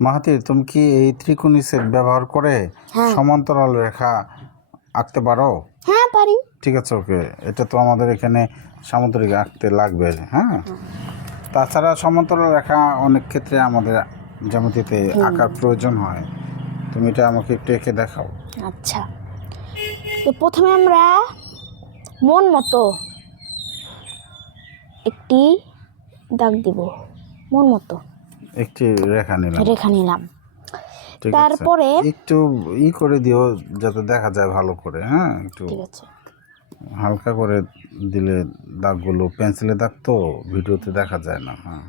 Mahathir, তুমি কি এই ত্রিকোণী সেট ব্যবহার করে হ্যাঁ সমান্তরাল রেখা আঁকতে পারো? হ্যাঁ পারি। ঠিক আছে, ওকে। এটা তো আমাদের এখানে সামুদ্রিক আঁকতে লাগবে, হ্যাঁ। তাছাড়া সমান্তরাল রেখা অনেক ক্ষেত্রে আমাদের জ্যামিতিতে আঁকার প্রয়োজন হয়। তুমি এটা আমাকে একটু এঁকে দেখাও। আচ্ছা, তো প্রথমে আমরা মন মতো একটি দাগ দিব, মন মতো একটি রেখা নিলাম, রেখা নিলাম। ঠিক আছে। তারপরে একটু করে দিও যাতে দেখা যায় ভালো করে, হ্যাঁ। একটু ঠিক আছে, হালকা করে দিলে দাগগুলো, পেন্সিলে দাগ তো ভিডিওতে দেখা যায় না, হ্যাঁ।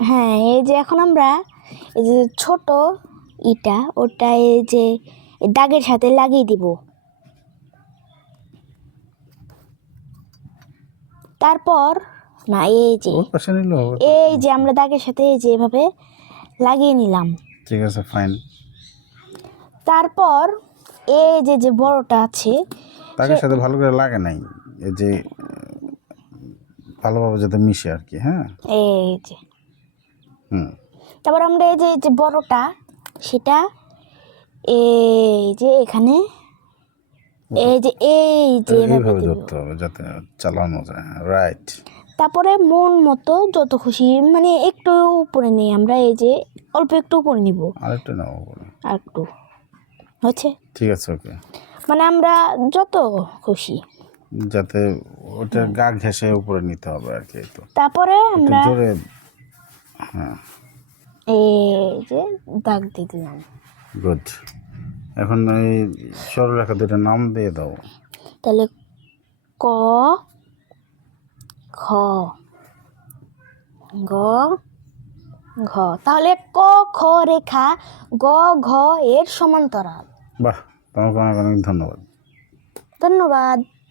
হ্যাঁ এই যে এখন আমরা এই যে ছোট ইটা ওটা এই যে দাগের সাথে লাগিয়ে দিব। তারপর না এই যে ওর পাশে নিলে হবে। এই যে আমরা দাগের সাথে এই যে এভাবে লাগিয়ে নিলাম। ঠিক আছে, ফাইন। তারপর এই যে যে বড়টা আছে দাগের সাথে ভালো করে লাগে নাই, এই যে ভালোভাবে যাতে মিশে আর কি, হ্যাঁ। এই যে হুম, তারপর আমরা এই যে যে বড়টা সেটা এই যে এখানে এই যে এভাবে এইভাবে দিব। ধরতে হবে যাতে চালানো যায়, রাইট। তারপরে মন মতো যত খুশি মানে একটু উপরে নেই আমরা, এই যে অল্প একটু উপরে নিব, আরেকটু নাও বলে। আর একটু হচ্ছে, ঠিক আছে, ওকে। মানে আমরা যত খুশি। যাতে ওটা গা ঘেঁষে উপরে নিতে হবে আর কি। তো তারপরে একটু আমরা জোরে, হ্যাঁ, এই যে দাগ দিয়ে দিলাম। গুড। এখন এই সরলরেখা দুটো নাম দিয়ে দাও। তাহলে ক খ গ ঘ, তাহলে ক খ রেখা গ ঘ এর সমান্তরাল। বাহ, তোমাকে অনেক অনেক ধন্যবাদ। ধন্যবাদ।